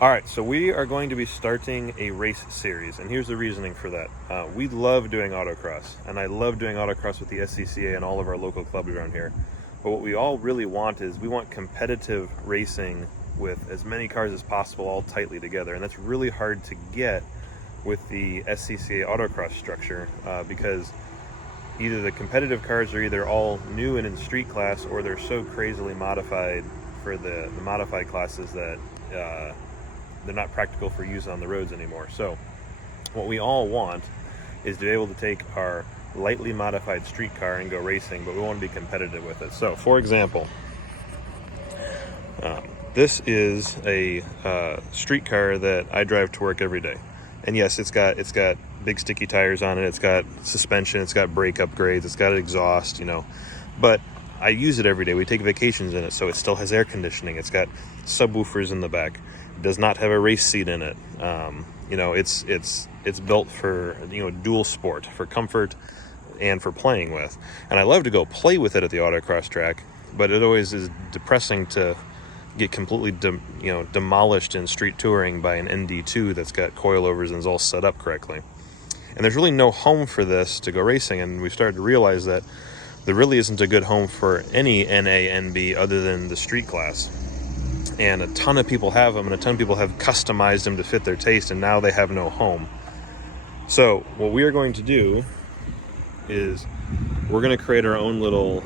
All right, so we are going to be starting a race series, and here's the reasoning for that. We love doing autocross, and I love doing autocross with the SCCA and all of our local clubs around here. But what we all really want is we want competitive racing with as many cars as possible all tightly together, and that's really hard to get with the SCCA autocross structure because either the competitive cars are either all new and in street class, or they're so crazily modified for the modified classes that they're not practical for use on the roads anymore. So what we all want is to be able to take our lightly modified street car and go racing, but we want to be competitive with it. So for example, this is a street car that I drive to work every day. And yes, it's got big sticky tires on it, it's got suspension, it's got brake upgrades, it's got exhaust, but I use it every day. We take vacations in it, so it still has air conditioning. It's got subwoofers in the back. It does not have a race seat in it. It's built for dual sport, for comfort and for playing with. And I love to go play with it at the autocross track, but it always is depressing to get completely demolished in street touring by an ND2 that's got coilovers and is all set up correctly. And there's really no home for this to go racing, and we've started to realize that there really isn't a good home for any NA/NB other than the street class. And a ton of people have them, and a ton of people have customized them to fit their taste, and now they have no home. So what we are going to do is we're going to create our own little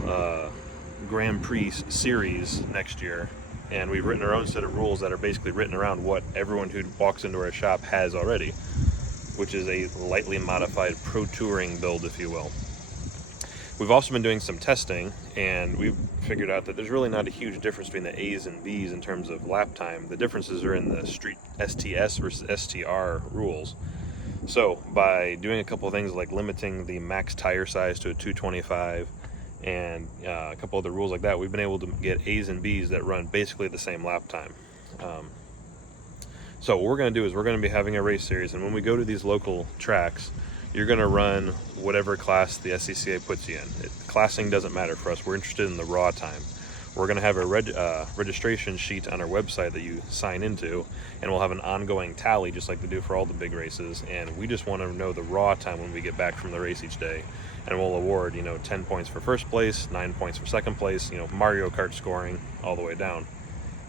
Grand Prix series next year, and we've written our own set of rules that are basically written around what everyone who walks into our shop has already, which is a lightly modified pro touring build, if you will. We've also been doing some testing, and we've figured out that there's really not a huge difference between the A's and B's in terms of lap time. The differences are in the street STS versus STR rules. So by doing a couple of things like limiting the max tire size to a 225 and a couple other rules like that, we've been able to get A's and B's that run basically the same lap time. So what we're going to do is we're going to be having a race series, and when we go to these local tracks, you're going to run whatever class the SCCA puts you in. Classing doesn't matter for us. We're interested in the raw time. We're going to have a registration sheet on our website that you sign into, and we'll have an ongoing tally just like they do for all the big races. And we just want to know the raw time when we get back from the race each day. And we'll award, 10 points for first place, 9 points for second place, Mario Kart scoring all the way down.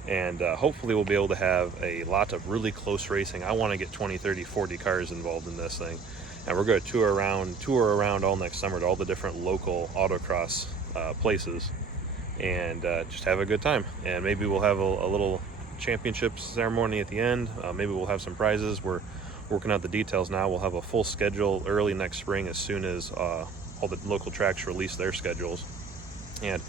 And hopefully we'll be able to have a lot of really close racing. I want to get 20, 30, 40 cars involved in this thing. And we're going to tour around all next summer to all the different local autocross places, and just have a good time. And maybe we'll have a little championship ceremony at the end. Maybe we'll have some prizes. We're working out the details now. We'll have a full schedule early next spring as soon as all the local tracks release their schedules. And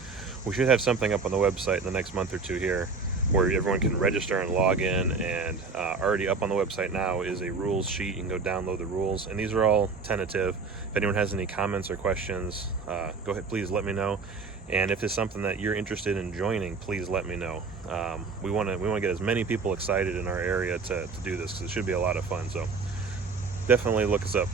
we should have something up on the website in the next month or two here where everyone can register and log in, and already up on the website now is a rules sheet. You can go download the rules, and these are all tentative. If anyone has any comments or questions, go ahead, please let me know. And if it's something that you're interested in joining, please let me know. We want to get as many people excited in our area to do this, because it should be a lot of fun. So definitely look us up.